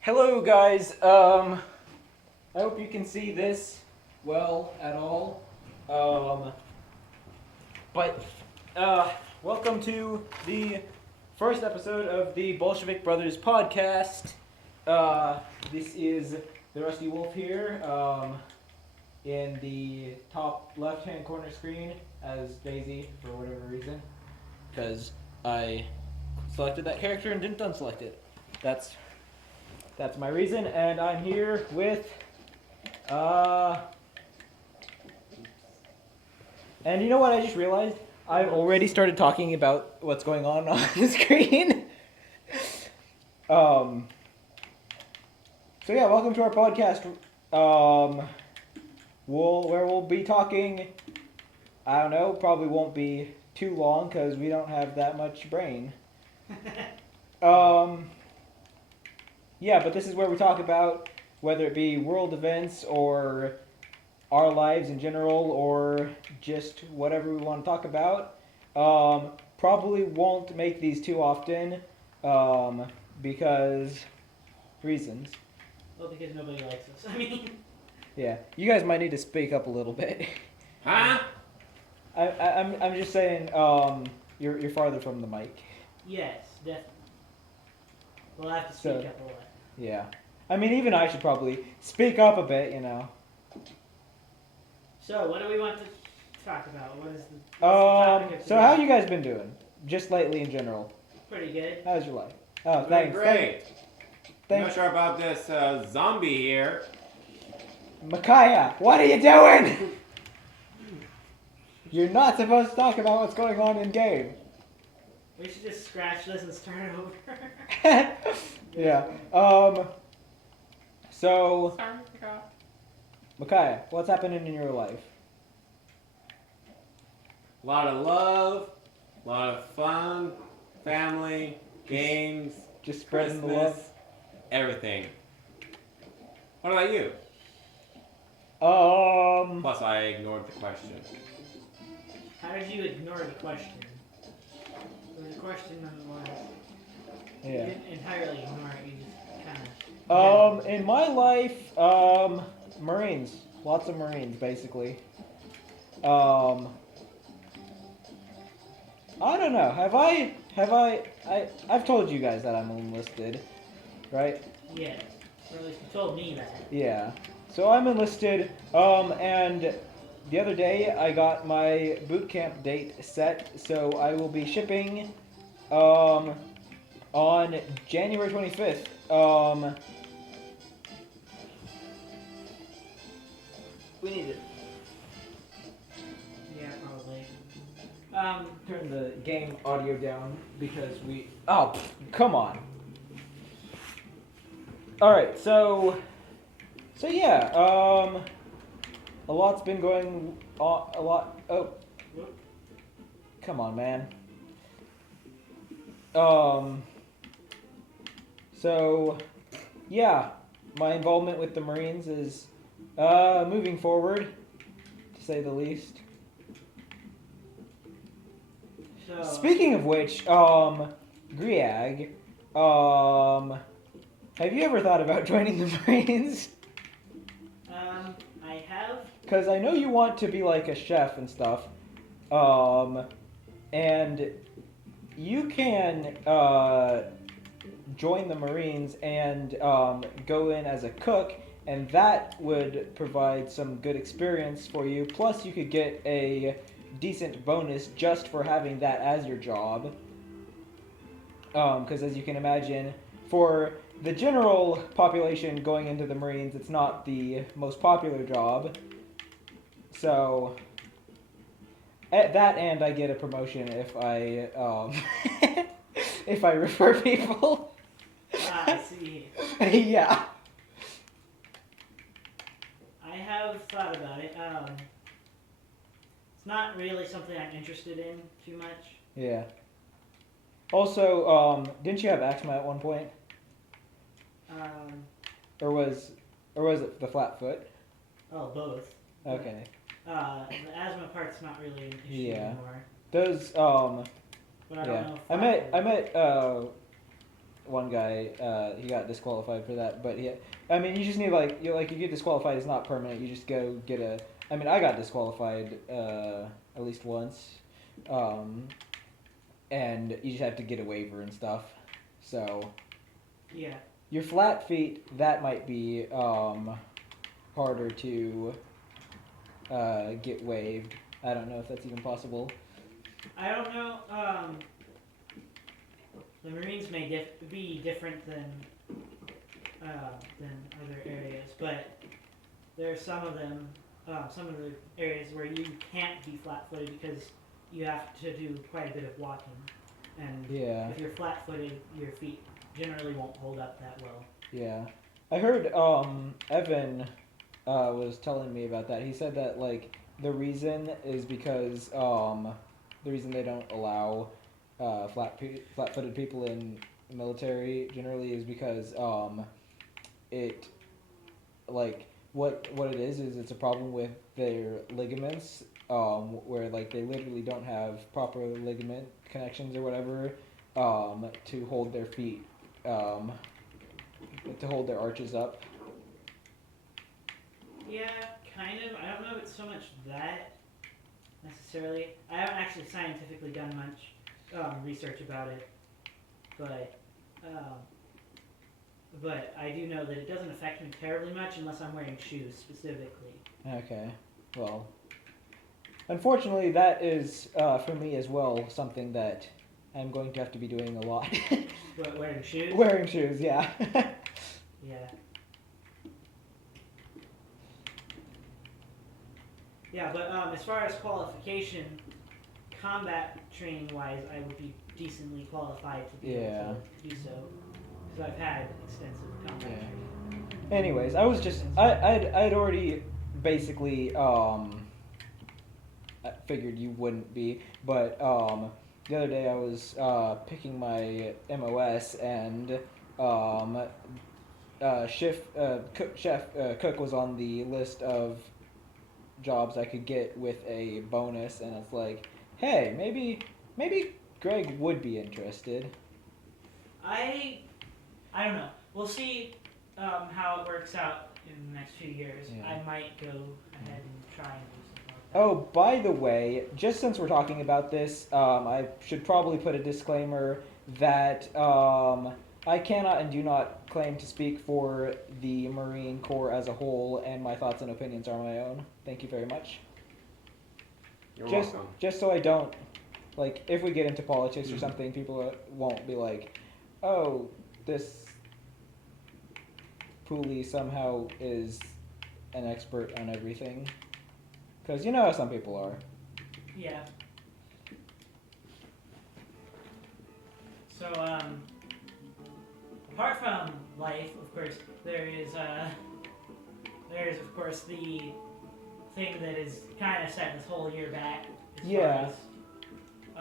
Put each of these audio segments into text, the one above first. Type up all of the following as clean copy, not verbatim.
Hello guys, I hope you can see this well at all. Um, but, welcome to the first episode of the Bolshevik Brothers podcast. This is the Rusty Wolf here, in the top left-hand corner screen as Daisy for whatever reason. Because I selected that character and didn't unselect it. That's my reason, and I'm here with, and you know what I just realized? I've already started talking about what's going on the screen. So yeah, welcome to our podcast, where we'll be talking, I don't know, probably won't be too long, because we don't have that much brain. Yeah, but this is where we talk about whether it be world events or our lives in general or just whatever we want to talk about. Probably won't make these too often because reasons. Well, because nobody likes us. I mean... Yeah, you guys might need to speak up a little bit. Huh? I'm just saying you're farther from the mic. Yes, definitely. We'll have to speak up a lot. Yeah. I mean, even I should probably speak up a bit, you know. So, what do we want to talk about? What's the topic of So today? how you guys been doing? Just lately in general. Pretty good. How's your life? Oh, Doing thanks. great. I'm Thanks. not sure about this zombie here. Micaiah, what are you doing? You're not supposed to talk about what's going on in game. We should just scratch this and start over. Yeah. So, Micaiah, what's happening in your life? A lot of love, a lot of fun, family, games, Just spreading Christmas, the love. everything. What about you? Plus, I ignored the question. How did you ignore the question? It was a question nonetheless. You Yeah. didn't entirely ignore it, you just kind of... In my life, Marines. Lots of Marines, basically. I don't know. I've told you guys that I'm enlisted, right? Yes. Or at least you told me that. Yeah. So I'm enlisted, and the other day I got my boot camp date set, so I will be shipping, on January 25th. We need to Yeah, probably. turn the game audio down because we... Oh, come on. Alright, so yeah, a lot's been going on, oh, come on, man. So, yeah, my involvement with the Marines is, moving forward, to say the least. So... Speaking of which, Griag, have you ever thought about joining the Marines? I have... Because I know you want to be like a chef and stuff, and you can join the Marines and go in as a cook, and that would provide some good experience for you. Plus, you could get a decent bonus just for having that as your job. Because as you can imagine, for the general population going into the Marines, it's not the most popular job. So, at that end, I get a promotion if I if I refer people. I see. Yeah. I have thought about it. It's not really something I'm interested in too much. Yeah. Also, didn't you have asthma at one point, or was it the flat foot? Oh, both. Okay. The asthma part's not really an issue Yeah. anymore. Those But I don't yeah. know if I met one guy, he got disqualified for that. But I mean, you just need like you get disqualified. It's not permanent. You just go get a. I mean, I got disqualified at least once, and you just have to get a waiver and stuff. So Yeah. your flat feet, that might be harder to get waived. I don't know if that's even possible. I don't know. The Marines may be different than other areas, but there are some of them, some of the areas where you can't be flat-footed because you have to do quite a bit of walking, and Yeah. if you're flat-footed, your feet generally won't hold up that well. Yeah. I heard Evan was telling me about that. He said that like the reason is because the reason they don't allow flat-footed people in the military generally is because it like what it is it's a problem with their ligaments where like they literally don't have proper ligament connections or whatever to hold their feet to hold their arches up. Yeah, kind of. I don't know if it's so much that necessarily. I haven't actually scientifically done much research about it, but I do know that it doesn't affect me terribly much unless I'm wearing shoes specifically. Okay. Well, unfortunately, that is for me as well something that I'm going to have to be doing a lot. But wearing shoes? Wearing shoes, yeah. Yeah. Yeah, but as far as qualification, combat training wise, I would be decently qualified to be able to do so. Because I've had extensive combat training. Anyways, I was just I'd already basically I figured you wouldn't be, but the other day I was picking my MOS and cook was on the list of jobs I could get with a bonus, and it's like, hey, maybe Greg would be interested. I don't know. We'll see how it works out in the next few years. Yeah. I might go ahead and try and do something like that. Oh, by the way, just since we're talking about this, I should probably put a disclaimer that I cannot and do not claim to speak for the Marine Corps as a whole, and my thoughts and opinions are my own. Thank you very much. You're Just welcome. just so I don't, like, if we get into politics or something, people won't be like, oh, this Pooley somehow is an expert on everything. Because you know how some people are. Yeah. So, apart from life, of course, there is of course the thing that is kind of set this whole year back as Yeah. far as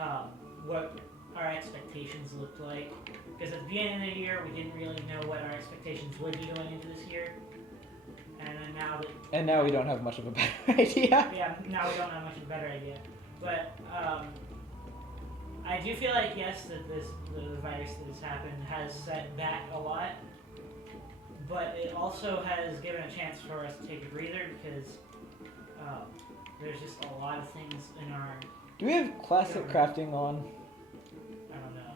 what our expectations looked like. Because at the beginning of the year, we didn't really know what our expectations would be going into this year. And then now we don't have much of a better idea. yeah, now we don't have much of a better idea. But I do feel like, yes, that the virus that has happened has set back a lot, but it also has given a chance for us to take a breather because there's just a lot of things in our... Do we have classic crafting on? I don't know.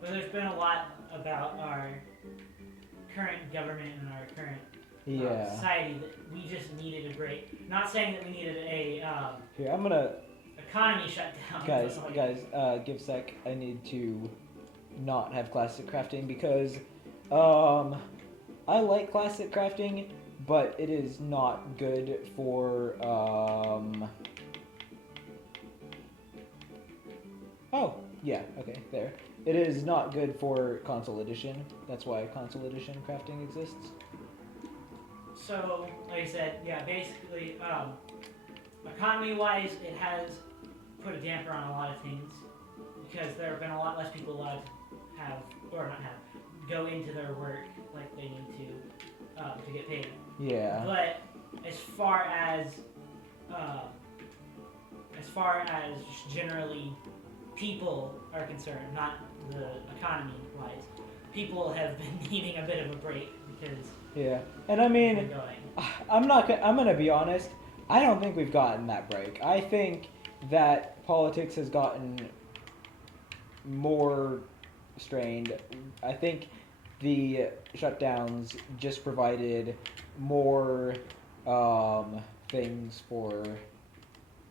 But there's been a lot about our current government and our current society that we just needed a break. Not saying that we needed a Here, I'm gonna... economy shutdown. Guys, give a sec. I need to not have classic crafting because I like classic crafting, but it is not good for oh, yeah, okay, there. It is not good for console edition. That's why console edition crafting exists. So, like I said, yeah, basically, economy-wise, it has put a damper on a lot of things because there have been a lot less people allowed to have, or not have, go into their work like they need to get paid. Yeah. But as far as just generally people are concerned, not the economy wise, people have been needing a bit of a break because Yeah, and I we've mean, been going. I'm gonna be honest. I don't think we've gotten that break. I think that politics has gotten more strained. I think the shutdowns just provided more things for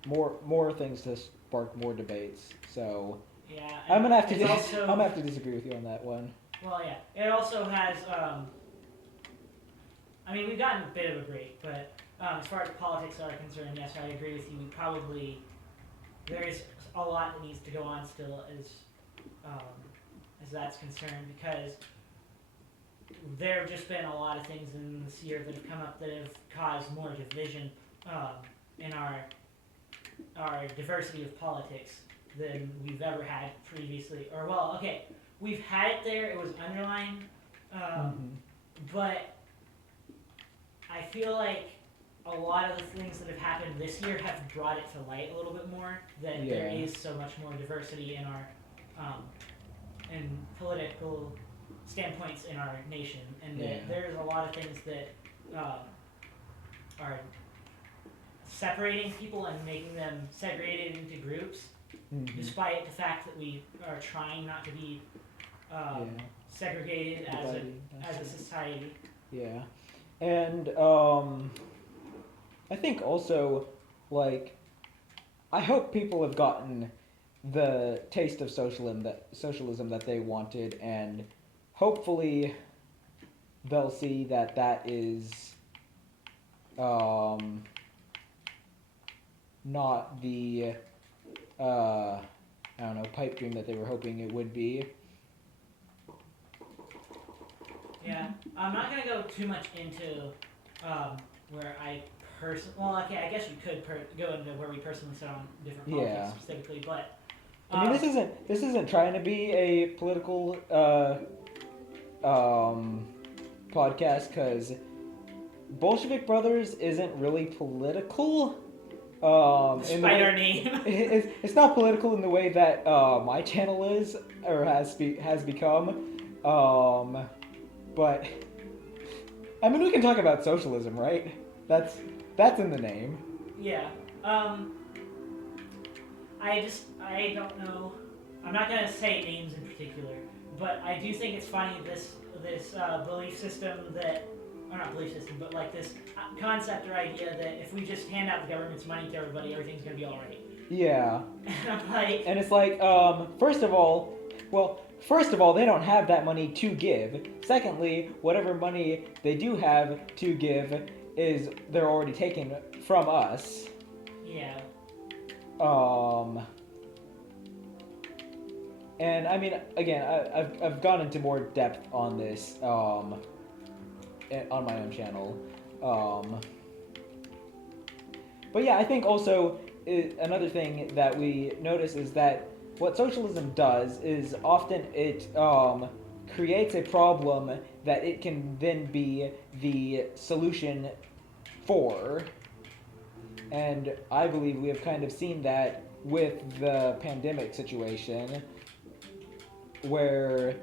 more things to spark more debates. So Yeah, I'm and gonna have to it's also I'm gonna have to disagree with you on that one. well, yeah, it also has. I mean, we've gotten a bit of a break, but as far as politics are concerned, yes, I agree with you. We probably there's a lot that needs to go on still as that's concerned because there have just been a lot of things in this year that have come up that have caused more division in our diversity of politics than we've ever had previously. Or well, okay, we've had it there. It was underlined, but I feel like a lot of the things that have happened this year have brought it to light a little bit more. That there Yeah. is so much more diversity in our in political standpoints in our nation, and that Yeah. there's a lot of things that are separating people and making them segregated into groups, despite the fact that we are trying not to be segregated as a society. Yeah, and I think also, like, I hope people have gotten the taste of socialism that they wanted, and hopefully they'll see that that is not the I don't know, pipe dream that they were hoping it would be. Yeah, I'm not gonna go too much into where I well, okay, I guess you could go into where we personally sit on different politics Yeah. specifically, but I mean, this isn't trying to be a political podcast, because Bolshevik Brothers isn't really political. despite our name. It's not political in the way that my channel is or has become. But I mean, we can talk about socialism, right? That's in the name. Yeah. I don't know. I'm not gonna say names in particular, but I do think it's funny this belief system that, or not belief system, but like this concept or idea that if we just hand out the government's money to everybody, everything's gonna be all right. Yeah. And I'm like, And it's like, first of all, they don't have that money to give. Secondly, whatever money they do have to give is they're already taking from us. yeah. And I mean, again, I've gone into more depth on this on my own channel. But yeah, I think also another thing that we notice is that what socialism does is often it creates a problem that it can then be the solution for. And I believe we have kind of seen that with the pandemic situation, where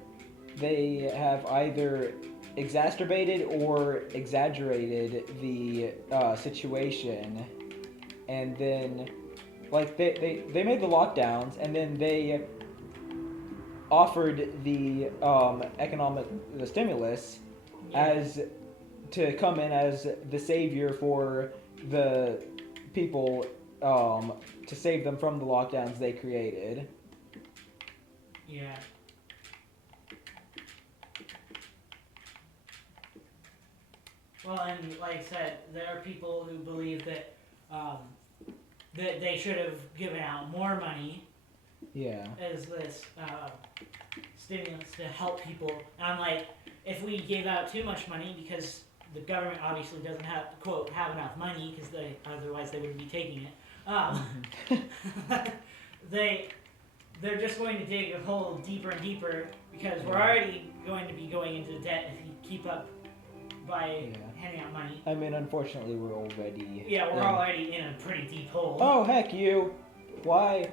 they have either exacerbated or exaggerated the situation, and then like they made the lockdowns, and then they offered the the stimulus as to come in as the savior for the people, to save them from the lockdowns they created. Yeah. Well, and like I said, there are people who believe that that they should have given out more money Yeah. as this stimulus to help people. And I'm like, if we gave out too much money, because the government obviously doesn't have quote have enough money, because otherwise they wouldn't be taking it. They're just going to dig a hole deeper and deeper, because we're already going to be going into debt if you keep up by handing out money. I mean, unfortunately, we're already. Yeah, we're already in a pretty deep hole. Oh heck, you! Why?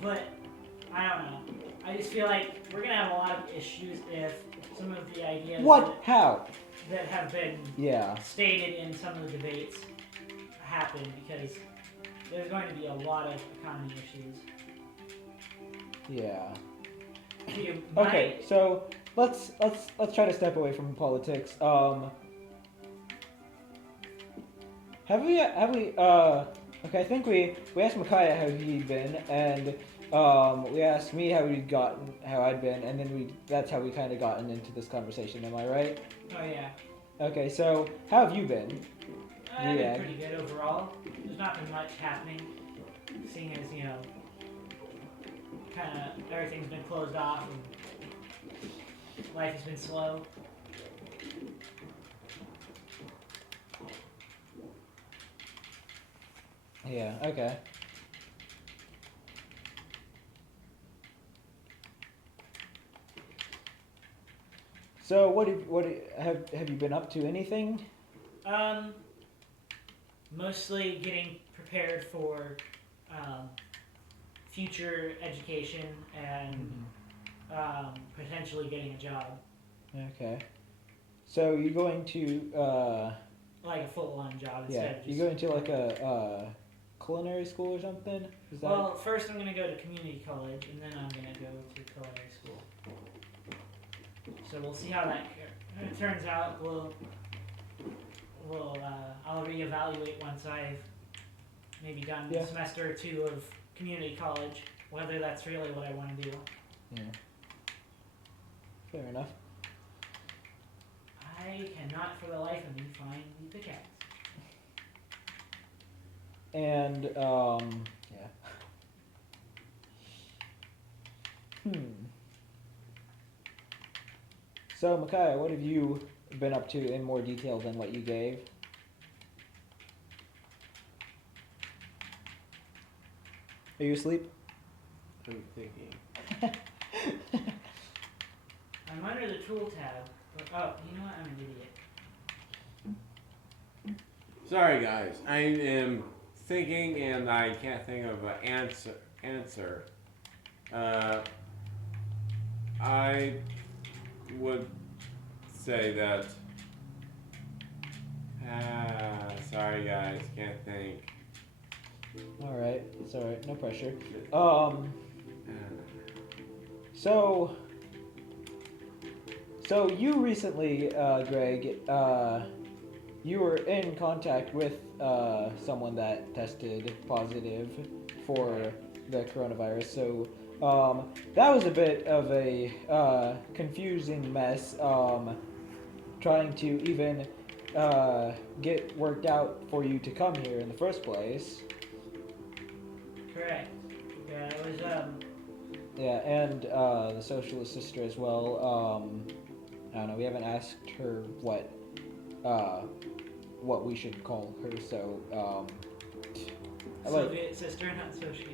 But I don't know. I just feel like we're gonna have a lot of issues if some of the ideas What? How? that have been Yeah. stated in some of the debates happen because there's going to be a lot of economy issues. Yeah. You Okay, might- so let's try to step away from politics. Have we okay, I think we asked Micaiah how he'd been, and we asked me how I'd been, and then that's how we kind of gotten into this conversation. Am I right? Oh yeah. Okay, so how have you been? I've Yeah. been pretty good overall. There's not been much happening, seeing as, you know, kind of everything's been closed off and life has been slow. Yeah. Okay. So have you been up to anything? Mostly getting prepared for future education and potentially getting a job, Okay. So you're going to like a full-on job yeah, instead of just. you're going to like a culinary school or something? Is that Well, first I'm gonna go to community college, and then I'm gonna go to culinary school. So we'll see how that turns out. I'll reevaluate once I've maybe done Yeah. a semester or two of community college, whether that's really what I want to do. Yeah. Fair enough. I cannot for the life of me find the cats. And yeah. So Micaiah, what have you been up to in more detail than what you gave? Are you asleep? I'm thinking. I'm under the tool tab. But, oh, you know what? I'm an idiot. Sorry, guys. I am thinking, and I can't think of an answer. I would say that. Sorry, guys. Can't think. All right, it's all right, no pressure. Uh, So you recently, Greg, you were in contact with someone that tested positive for the coronavirus. So that was a bit of a confusing mess. Trying to even get worked out for you to come here in the first place. Correct. Yeah, it was Yeah, and the socialist sister as well. I don't know. We haven't asked her what we should call her. So Soviet sister, not socialist.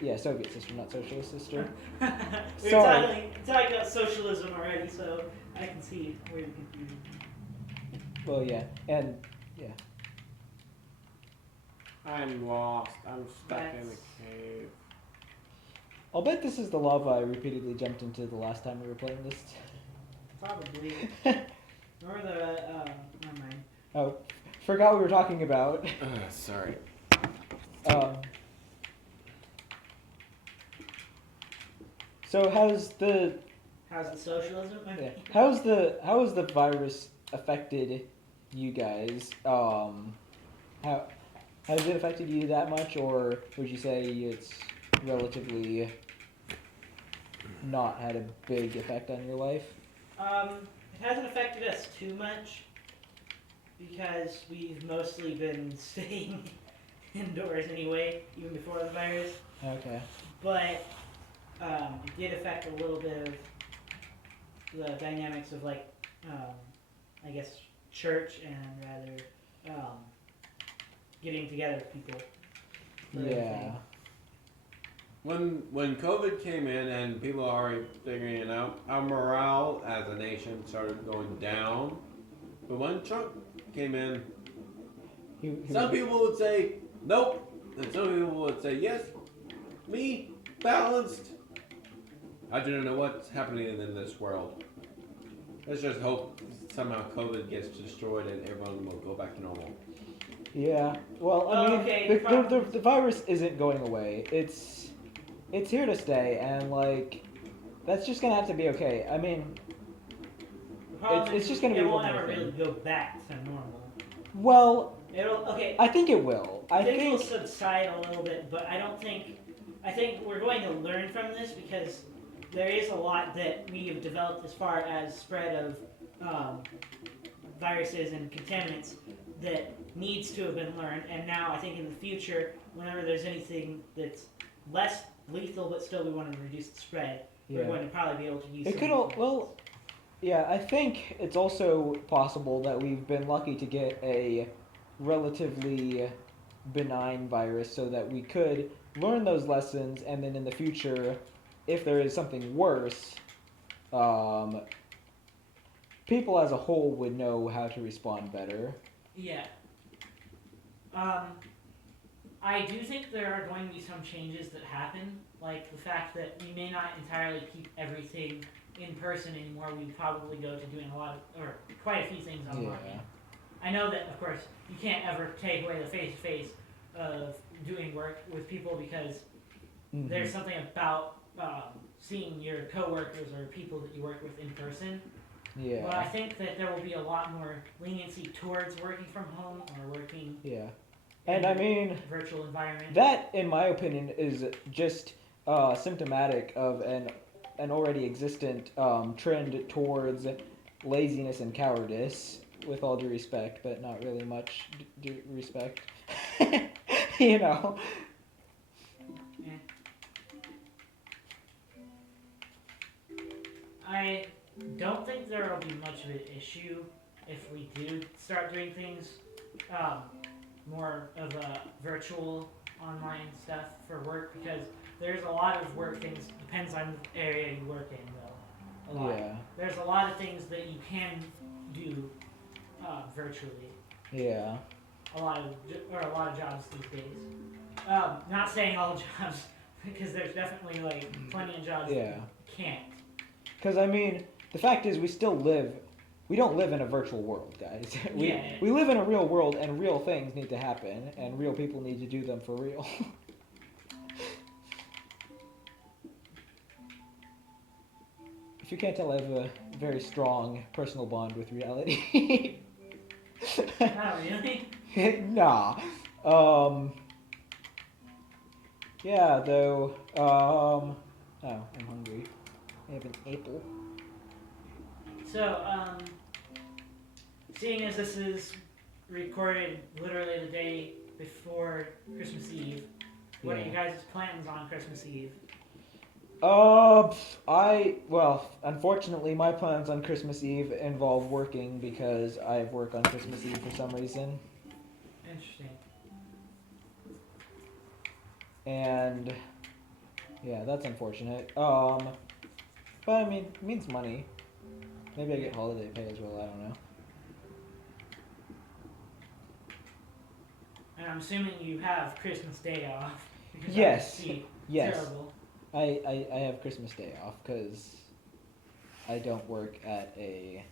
Yeah, Soviet sister, not socialist sister. We're Sorry. talking about socialism already, so I can see where the confusion. Well, yeah, and yeah. I'm lost. I'm stuck in the cave. I'll bet this is the lava I repeatedly jumped into the last time we were playing this. Probably. Or the never mind. Oh, forgot we were talking about. Sorry. So how's the socialism? yeah, how has the virus affected you guys? How has it affected you that much, or would you say it's relatively not had a big effect on your life? It hasn't affected us too much because we've mostly been staying indoors anyway, even before the virus. Okay. But it did affect a little bit of the dynamics of like, I guess, church and rather getting together with people. for Yeah. everything. When COVID came in and people are already figuring it out, our morale as a nation started going down. But when Trump came in, He some people would say nope, and some people would say yes. Me, balanced. I don't know what's happening in this world. Let's just hope somehow COVID gets destroyed and everyone will go back to normal. Yeah. Well, I mean, Okay, the, the problem the virus isn't going away. It's here to stay, and like that's just gonna have to be okay. I mean, The problem it's is just gonna be it one won't more ever thing. really go back to normal. Well, It'll okay. I think it will. I Things will think subside a little bit, but I don't think. I think we're going to learn from this because there is a lot that we have developed as far as spread of viruses and contaminants that needs to have been learned. And now I think in the future, whenever there's anything that's less lethal but still we want to reduce the spread, we're yeah. going to probably be able to use. It could well, yeah. I think it's also possible that we've been lucky to get a relatively benign virus, so that we could learn those lessons, and then in the future, if there is something worse, um, people as a whole would know how to respond better. Yeah. I do think there are going to be some changes that happen, like the fact that we may not entirely keep everything in person anymore. We probably go to doing a lot of, or quite a few things online. Yeah. I know that, of course, you can't ever take away the face-to-face of doing work with people because Mhm. there's something about seeing your coworkers or people that you work with in person. Yeah. But I think that there will be a lot more leniency towards working from home or working Yeah. in And I mean, virtual environment. that, in my opinion, is just symptomatic of an already existent trend towards laziness and cowardice. With all due respect, but not really much due respect. You know. Yeah. I don't think there will be much of an issue if we do start doing things more of a virtual online stuff for work because there's a lot of work things depends on the area you work in though. A lot. Yeah. There's a lot of things that you can do virtually. Yeah. A lot of jobs these days. Not saying all jobs because there's definitely like plenty of jobs Yeah. that you can't. Because I mean, the fact is, we don't live in a virtual world, guys. Yeah. We live in a real world, and real things need to happen, and real people need to do them for real. If you can't tell, I have a very strong personal bond with reality. Not really. Nah. Yeah, though. Oh, I'm hungry. I have an apple. So, seeing as this is recorded literally the day before Christmas Eve, what are you guys' plans on Christmas Eve? Unfortunately, my plans on Christmas Eve involve working because I have work on Christmas Eve for some reason. Interesting. And yeah, that's unfortunate. But I mean, it means money. Maybe I get holiday pay as well. I don't know. And I'm assuming you have Christmas Day off. Because Yes. that would be Yes, terrible. I have Christmas Day off because I don't work at a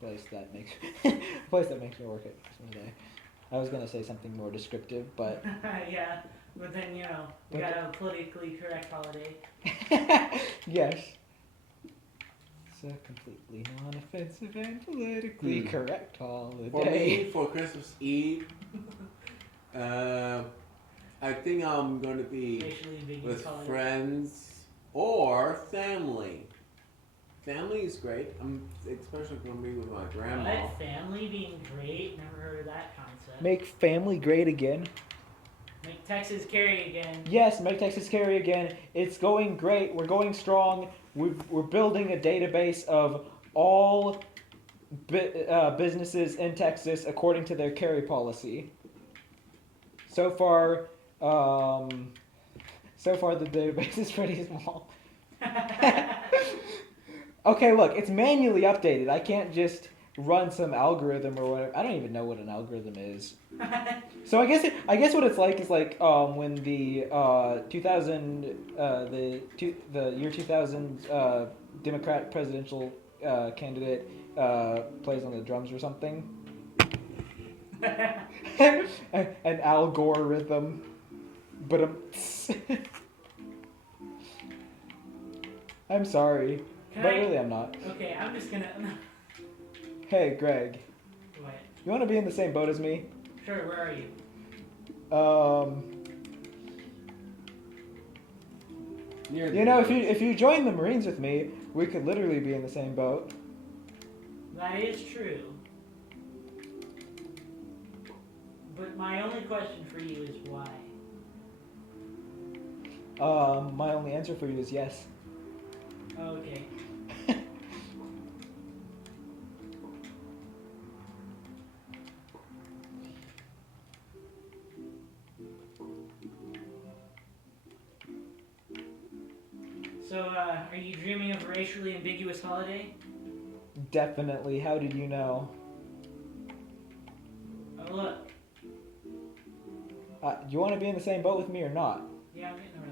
place that makes me work at Christmas Day. I was gonna say something more descriptive, but Yeah, but then you know we got a politically correct holiday. yes, it's a completely non-offensive and politically correct holiday. For me, for Christmas Eve, I think I'm going to be Racially ambiguous with holiday. friends or family. Family is great. I'm especially going to be with my grandma. What? Family being great? Never heard of that concept. Make family great again. Make Texas carry again. Yes, make Texas carry again. It's going great. We're strong. We're building a database of all businesses in Texas according to their carry policy. So far the database is pretty small. Okay, look, it's manually updated. I can't just run some algorithm or whatever. I don't even know what an algorithm is. So I guess what it's like is like when the 2000 the year 2000 Democrat presidential candidate plays on the drums or something. An algorithm, but I'm sorry, Can but I- really I'm not. Okay, I'm just gonna. Hey, Greg, What? you want to be in the same boat as me? Sure. Where are you? Near the You know, beach. if you join the Marines with me, we could literally be in the same boat. That is true. But my only question for you is why? My only answer for you is yes. Okay. So, are you dreaming of a racially ambiguous holiday? Definitely. How did you know? Oh, look. You want to be in the same boat with me or not? Yeah, I'm getting over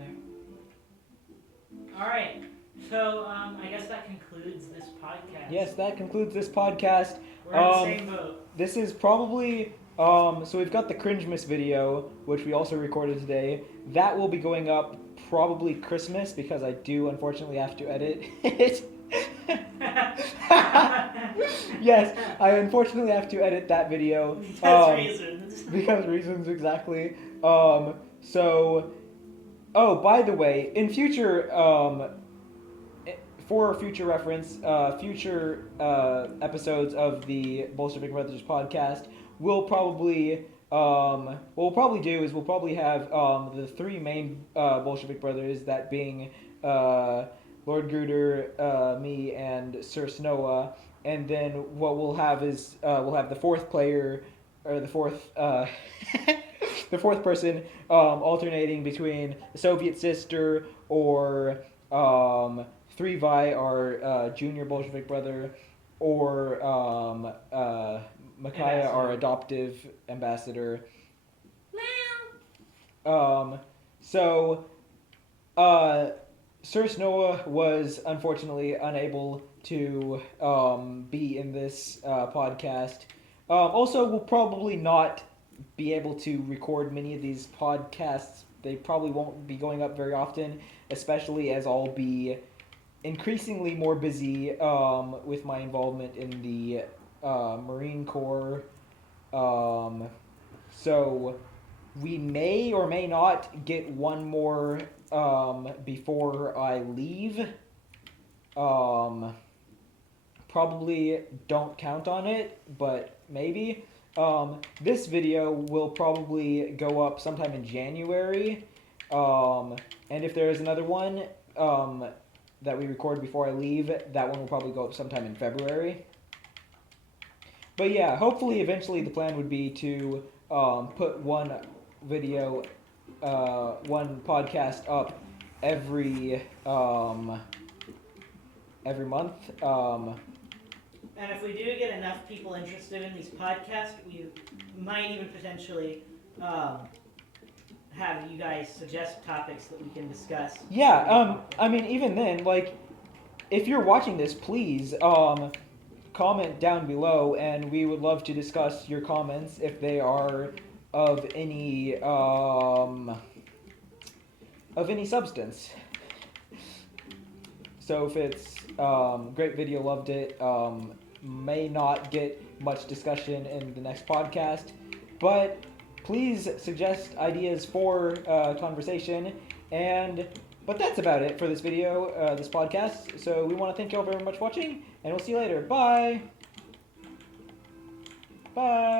there. Alright. So, I guess that concludes this podcast. Yes, that concludes this podcast. We're in the same boat. This is probably so we've got the cringe miss video, which we also recorded today. That will be going up probably Christmas because I do unfortunately have to edit it. Yes, I unfortunately have to edit that video. Because reasons. Because reasons, exactly. So, oh, by the way, in future, for future reference, future episodes of the Bolshevik Brothers podcast, we'll probably what we'll probably do is we'll probably have the three main Bolshevik brothers, that being Lord Gruder, me, and Sir Snowa, and then what we'll have is we'll have the fourth player, or the fourth the fourth person alternating between the Soviet sister or 3Vi, our junior Bolshevik brother, or Micaiah, our adoptive ambassador. So, Sir Snowa was unfortunately unable to be in this podcast. Also, we'll probably not be able to record many of these podcasts. They probably won't be going up very often, especially as I'll be increasingly more busy with my involvement in the Marine Corps. So we may or may not get one more before I leave. Probably don't count on it, but maybe. This video will probably go up sometime in January. And if there is another one that we record before I leave, that one will probably go up sometime in February. But yeah, hopefully eventually the plan would be to put one video, one podcast up every month. And if we do get enough people interested in these podcasts, we might even potentially have you guys suggest topics that we can discuss. Yeah, I mean, even then, like, if you're watching this, please comment down below, and we would love to discuss your comments if they are of any substance. So if it's great video, loved it, may not get much discussion in the next podcast, but please suggest ideas for conversation. But that's about it for this video, this podcast. So we want to thank you all very much for watching, and we'll see you later. Bye. Bye.